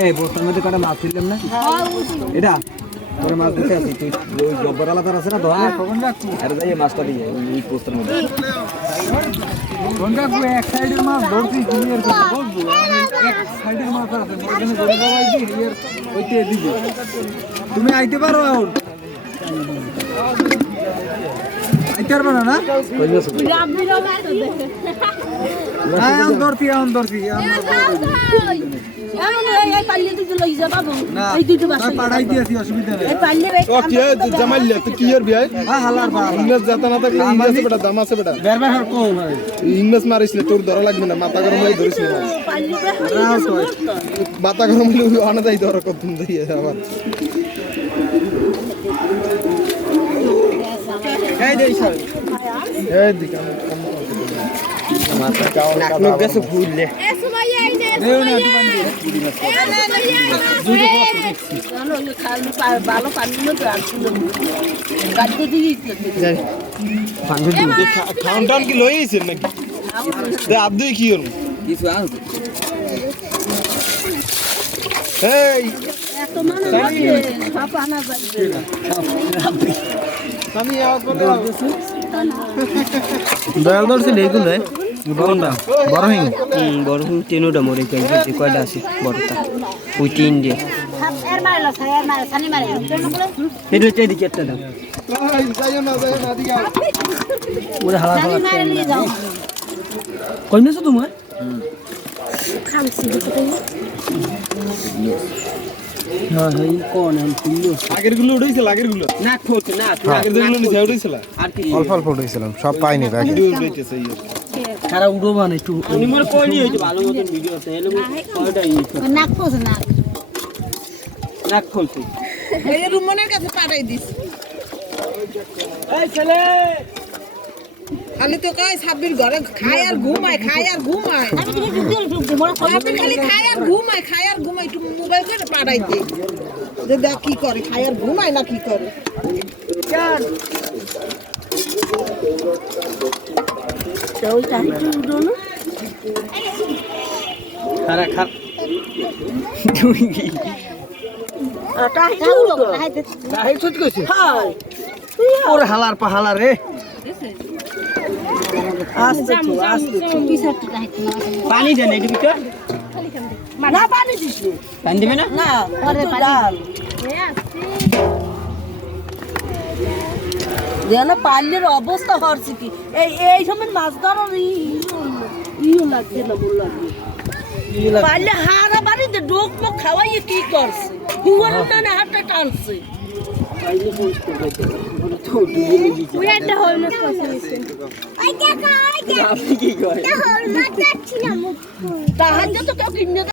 এই বস্তার মধ্যে কটা মাছ ফেললাম না এটা তোর মাছ দিতে আছি তুই ওই জব্বর আলাদা আছে না ধোয়া আর যাই মাছটা দিয়ে ওই বস্তার মধ্যে কোনটা কো এক সাইডের মাছ ধরছি ক্লিয়ার করে বলবো এক সাইডের মাছ আছে ওখানে ধরে বাবাই দি ক্লিয়ার ওইতে দিব তুমি আইতে পারো আর আইতে পারবে না হ্যাঁ আন ধরতি এই পাল্লে তুই লই যা বাবু এই দুটো বাস পাড়াই দিয়েছি অসুবিধা নেই এই পাল্লে ও কি জামাইলে তুই কি এর বিয়াই হ্যাঁ হালার বা ইংলিশ জাতা না থাকলে ইংলিশ বেটা দাম আছে বেটা বেরবার আর কোন ভাই ইংলিশ মারিস না তোর ধরা লাগবে না মাথা গরম হয়ে ধরিস না মাথা গরম হলে অনা যাই ধর কত দিন দিয়ে আবার এই দেই স্যার এই দিক মাথা কাও নাক গেছে ফুললে এ সুমাইয়া এই নে খাউন্টার কি লইছেন নাকি আব্দুই কি করব কিছু আনছে এই এত মানে সব আনা যাবে আমি আও করে দয়াল দর্শন এইগুলো রে বড়টা বড় হিং বড় হিং তিনটা মরে গেছে কয়টা আছে বড়টা ওই তিন দিয়ে এর মারলা এর মার সানি মারে এটা হচ্ছে দিকে একটা দাও যাইও না দিকে ওরে হালা হালা মারে নিয়ে যাও কই নেছো তুমি খালছি দেখতে হ্যাঁ এই কোন আম ফুললো আগের গুলো উড়াইছিল আগের গুলো না খোট না আগের গুলো নিচে উড়াইছিল আর কি অল্প অল্প উড়াইছিলাম সব পাইনি বাকি ভিডিও উড়াইতেছে এই সারা উড়ো মানে একটু আমি মনে কইনি হইছে ভালো মতন ভিডিওতে এলো কয়টা ই নাক খোস নাক খোলছে এই রুমনের কাছে পাঠাই দিস এই ছেলে খালি তো কয় সাব্বির ঘরে খায় আর ঘুমায় আমি তুমি ঢুকতে মনে কই খালি খায় আর ঘুমায় একটু মোবাইল করে পাঠাই দে যে দেখ কি করে খায় আর ঘুমায় না কি করে চার ওই টাইটু উড়োনো খারা খা তুই কি টাইটু উড়ো হাই সুত কইছিস হাই ওর হালার পাহালা রে আস্তে পিছাতে পানি দেন এই ভিতর না পানি দিস পানি দিবে না না পরে পানি দেনা পানির অবস্থা হচ্ছে কি এই সময় মাছ ধরার ইও লাগছে না বললাম পালে হারা বাড়িতে ডোক মুখ খাওয়াই কি করছে হুয়ার না হাতটা টানছে আপনি কি করেন